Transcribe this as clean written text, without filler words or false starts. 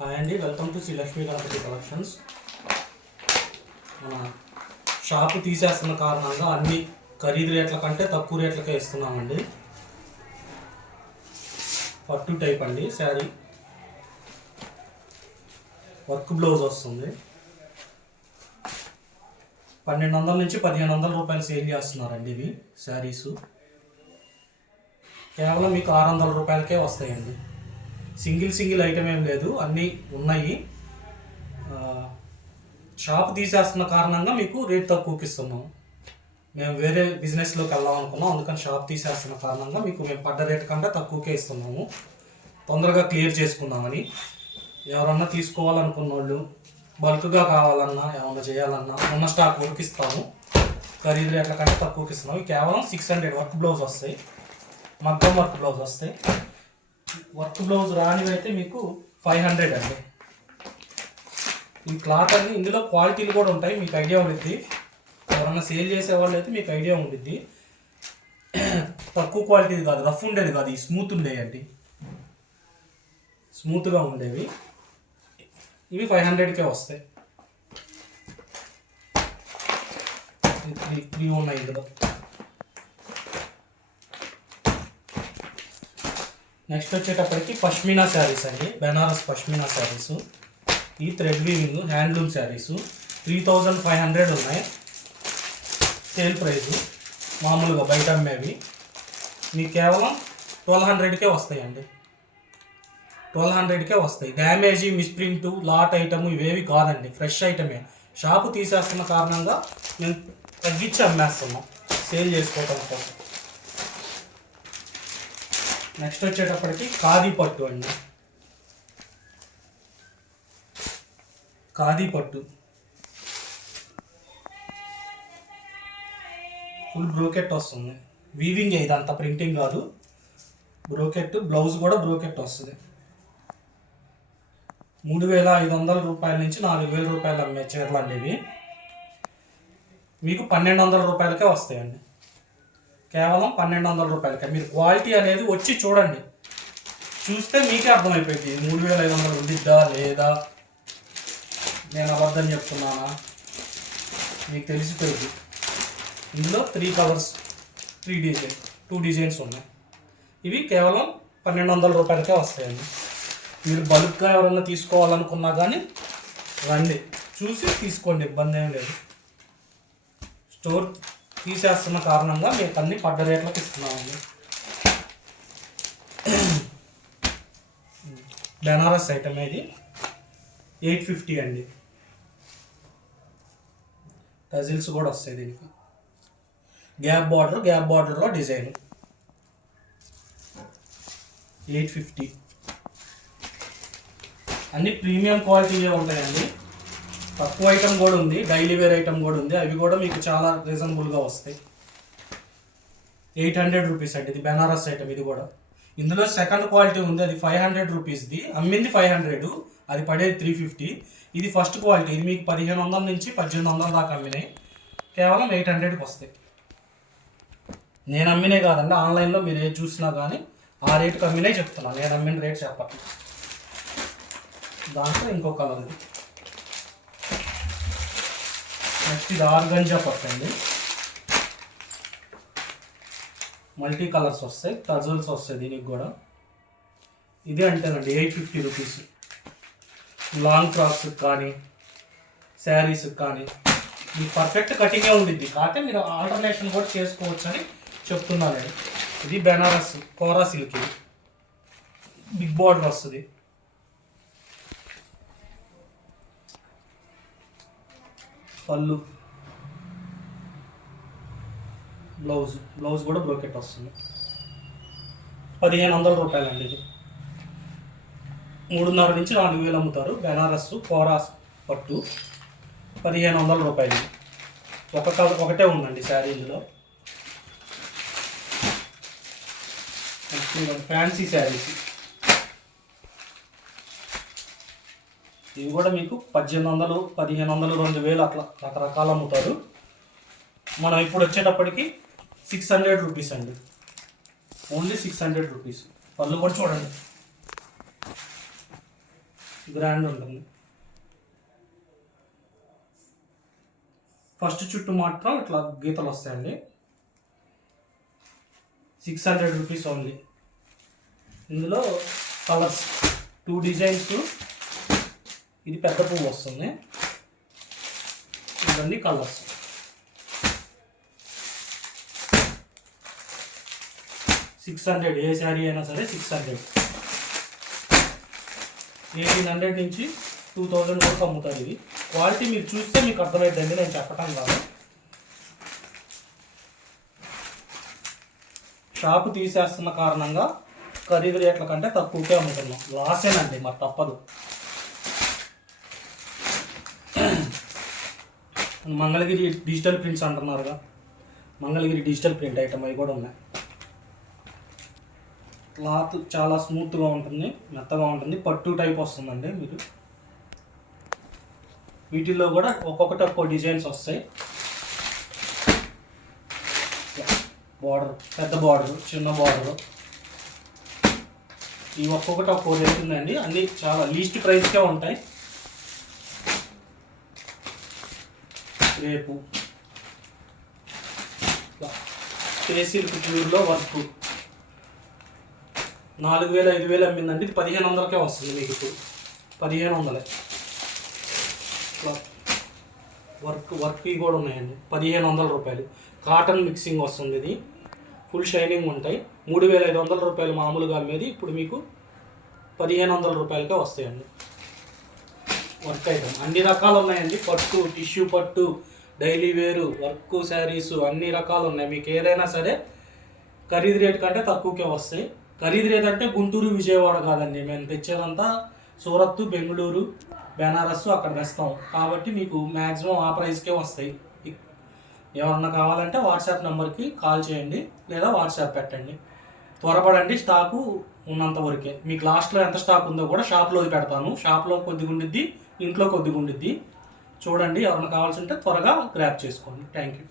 Hi అండి, welcome to Shri Lakshmi Ganapathi collections. మన shop తీసేస్తున్న కారణంగా అన్ని ఖరీదు రేట్ల కంటే తక్కువ రేట్లకే ఇస్తున్నామండి. పట్టు టైప్ అండి శారీ, వర్క్ బ్లౌజ్ వస్తుంది. 1200 నుంచి 1500 రూపాయలు సేల్ చేస్తున్నారండి. ఇవి శారీసు కేవలం మీకు 600 రూపాయలకే వస్తాయండి. సింగిల్ ఐటమ్ ఏం లేదు, అన్నీ ఉన్నాయి. షాప్ తీసేస్తున్న కారణంగా మీకు రేట్ తక్కువకి ఇస్తున్నాం. మేము వేరే బిజినెస్లోకి వెళ్దాం అనుకున్నాం, అందుకని షాప్ తీసేస్తున్న కారణంగా మీకు మేము పడ్డ రేట్ కంటే తక్కువకే ఇస్తున్నాము. తొందరగా క్లియర్ చేసుకుందామని. ఎవరన్నా తీసుకోవాలనుకున్న వాళ్ళు, బల్క్గా కావాలన్నా, ఏమన్నా చేయాలన్నా ఉన్న స్టాక్ వరకు ఇస్తాము. ఖరీదు రేట్ల కంటే తక్కువకి ఇస్తున్నాము. కేవలం 600 వర్క్ బ్లౌజ్ వస్తాయి, మగ్గం వర్క్ బ్లౌజ్ వస్తాయి. వర్క్ బ్లౌజ్ రానివి అయితే మీకు 500 అండి. ఈ క్లాత్ అన్ని ఇందులో క్వాలిటీలు కూడా ఉంటాయి, మీకు ఐడియా ఉండిద్ది. ఎవరన్నా సేల్ చేసేవాళ్ళు అయితే మీకు ఐడియా ఉండిద్ది. తక్కువ క్వాలిటీది కాదు, రఫ్ ఉండేది కాదు, ఈ స్మూత్ ఉండేవి అండి, స్మూత్గా ఉండేవి. ఇవి 500కే వస్తాయి. 3 ఉన్నాయి ఇందులో. నెక్స్ట్ వచ్చేటప్పటికి పష్మీనా శారీస్ అండి, బెనారస్ పష్మీనా శారీసు. ఈ థ్రెడ్ వీవింగ్ హ్యాండ్లూమ్ శారీసు 3500 ఉన్నాయి సేల్ ప్రైజు. మామూలుగా బయట అమ్మేవి మీకు కేవలం 1200కే వస్తాయండి. 1200కే వస్తాయి. డ్యామేజీ, మిస్ప్రింటు, లాట్ ఐటము ఇవేవి కాదండి, ఫ్రెష్ ఐటమే. షాపు తీసేస్తున్న కారణంగా మేము తగ్గించి అమ్మేస్తున్నాం సేల్ చేసుకోవడం కోసం. నెక్స్ట్ వచ్చేటప్పటికి ఖాదీ పట్టు అండి, ఖాదీ పట్టు ఫుల్ బ్రోకెట్ వస్తుంది. వీవింగ్ ఇదంతా ప్రింటింగ్ కాదు, బ్రోకెట్. బ్లౌజ్ కూడా బ్రోకెట్ వస్తుంది. 3500 రూపాయల నుంచి 4000 రూపాయలు అమ్మే చీరలు అండి ఇవి. మీకు 1200 రూపాయలకే వస్తాయండి, కేవలం 1200 రూపాయలకే. మీరు క్వాలిటీ అనేది వచ్చి చూడండి, చూస్తే మీకే అర్థమైపోయింది 3500 ఉండిద్దా లేదా, నేను అబద్ధం చెప్తున్నానా మీకు తెలిసిపోయింది. ఇందులో 3 కలర్స్, 2 డిజైన్స్ ఉన్నాయి. ఇవి కేవలం 1200 రూపాయలకే వస్తాయండి. మీరు బల్క్గా ఎవరైనా తీసుకోవాలనుకున్నా కానీ రండి, చూసి తీసుకోండి, ఇబ్బంది ఏం లేదు. స్టోర్ తీసేస్తున్న కారణంగా మీకు అన్ని పడ్డ రేట్లకు ఇస్తున్నామండి. బెనారస్ ఐటమ్ ఇది 850 అండి. టజిల్స్ కూడా వస్తాయి దీనికి. గ్యాప్ బార్డర్లో డిజైన్ 850. అన్ని ప్రీమియం క్వాలిటీగా ఉంటాయండి. తక్కువ ఐటమ్ కూడా ఉంది, డైలీ వేర్ ఐటమ్ కూడా ఉంది. అవి కూడా మీకు చాలా రీజనబుల్గా వస్తాయి. 800 రూపీస్ అండి ఇది బెనారస్ ఐటమ్. ఇది కూడా ఇందులో సెకండ్ క్వాలిటీ ఉంది, అది 500 రూపీస్ది. అమ్మింది 500, అది పడేది 350. ఇది ఫస్ట్ క్వాలిటీ, ఇది మీకు 1500 నుంచి 1800 దాకా అమ్మినాయి. కేవలం 800కి వస్తాయి. నేను అమ్మినే కాదండి, ఆన్లైన్లో మీరు ఏది చూసినా కానీ ఆ రేటుకి అమ్మినే చెప్తున్నాను, నేను అమ్మిన రేట్ చెప్పండి. దాంట్లో ఇంకో కలర్ ఇది. నెక్స్ట్ ఇది ఆర్గంజా పట్టు అండి, మల్టీ కలర్స్ వస్తాయి, టజల్స్ వస్తాయి దీనికి కూడా. ఇది అంటేనండి 850 రూపీస్. లాంగ్ ఫ్రాక్స్కి కానీ శారీస్కి కానీ మీకు పర్ఫెక్ట్ కటింగే ఉండిద్ది, కాకపోతే మీరు ఆల్టర్నేషన్ కూడా చేసుకోవచ్చు అని చెప్తున్నానండి. ఇది బెనారస్ కోరా సిల్క్, ఇది బిగ్ బార్డర్ వస్తుంది. పళ్ళు, బ్లౌజ్ కూడా బ్రోకెట్ వస్తుంది. 1500 రూపాయలు అండి ఇది. 3,500 నుంచి 4,000 అమ్ముతారు. బెనారస్ కోరా పట్టు 1500 రూపాయలు. ఒకటే ఉందండి శారీ ఇందులో. ఫ్యాన్సీ శారీస్ ఇవి కూడా మీకు 1800, 1500, 2000 అట్లా రకరకాలు అమ్ముతారు. మనం ఇప్పుడు వచ్చేటప్పటికి 600 రూపీస్ అండి, ఓన్లీ 600 రూపీస్. పళ్ళు కూడా చూడండి, గ్రాండ్ ఉంటుంది. ఫస్ట్ చుట్టూ మాత్రం ఇట్లా గీతలు వస్తాయండి. 600 రూపీస్ ఓన్లీ. ఇందులో కలర్స్ 2 డిజైన్స్. ఇది పెద్ద పువ్వు వస్తుంది. ఇవన్నీ కలర్స్. 600. ఏ శారీ అయినా సరే 600. 1800 నుంచి 2000 వరకు అమ్ముతారు. ఇది క్వాలిటీ మీరు చూస్తే మీకు అర్థమవుతుందండి, నేను చెప్పటం కాదు. షాపు తీసేస్తున్న కారణంగా ఖరీదు రేట్ల కంటే తక్కువకే అమ్ముతున్నాం. లాసేనండి, మరి తప్పదు. మంగళగిరి డిజిటల్ ప్రింట్స్ అంటున్నారుగా, మంగళగిరి డిజిటల్ ప్రింట్ ఐటమ్ అవి కూడా ఉన్నాయి. క్లాత్ చాలా స్మూత్గా ఉంటుంది, మెత్తగా ఉంటుంది. పట్టు టైప్ వస్తుందండి. మీరు వీటిల్లో కూడా ఒక్కొక్కటి ఒక్కో డిజైన్స్ వస్తాయి. బార్డర్, పెద్ద బార్డర్, చిన్న బార్డర్, ఇవి ఒక్కొక్కటి ఒక్కో రేట్ ఉందండి. అన్నీ చాలా లీస్ట్ ప్రైస్కే ఉంటాయి. రేపు సిల్క్ ప్యూర్లో వర్క్ 4000 5000 అమ్మిందండి. ఇది 1500కే వస్తుంది మీకు. ఇప్పుడు 1500. వర్క్ కూడా ఉన్నాయండి. 1500 రూపాయలు. కాటన్ మిక్సింగ్ వస్తుంది. ఇది ఫుల్ షైనింగ్ ఉంటాయి. 3500 రూపాయలు మామూలుగా అమ్మేది ఇప్పుడు మీకు 1500 రూపాయలకే వస్తాయండి. వర్క్ ఐటమ్ అన్ని రకాలు ఉన్నాయండి. పట్టు, టిష్యూ పట్టు, డైలీ వేరు, వర్క్ శారీస్ అన్ని రకాలు ఉన్నాయి. మీకు ఏదైనా సరే ఖరీదు రేట్ కంటే తక్కువకే వస్తాయి. ఖరీదు రేట్ అంటే గుంటూరు, విజయవాడ కాదండి. మేము తెచ్చేదంతా సూరత్, బెంగళూరు, బెనారస్ అక్కడ తెస్తాం. కాబట్టి మీకు మ్యాక్సిమం ఆ ప్రైస్కే వస్తాయి. ఏమన్నా కావాలంటే వాట్సాప్ నెంబర్కి కాల్ చేయండి లేదా వాట్సాప్ పెట్టండి. త్వరపడండి, స్టాకు ఉన్నంత వరకే. మీకు లాస్ట్లో ఎంత స్టాక్ ఉందో కూడా షాప్లో పెడతాను. షాప్లో కొద్దిగా ఉండిద్ది, ఇంట్లో కొద్దిగా ఉండిద్ది. చూడండి, ఎవరైనా కావాల్సి ఉంటే త్వరగా గ్రాప్ చేసుకోండి. Thank you.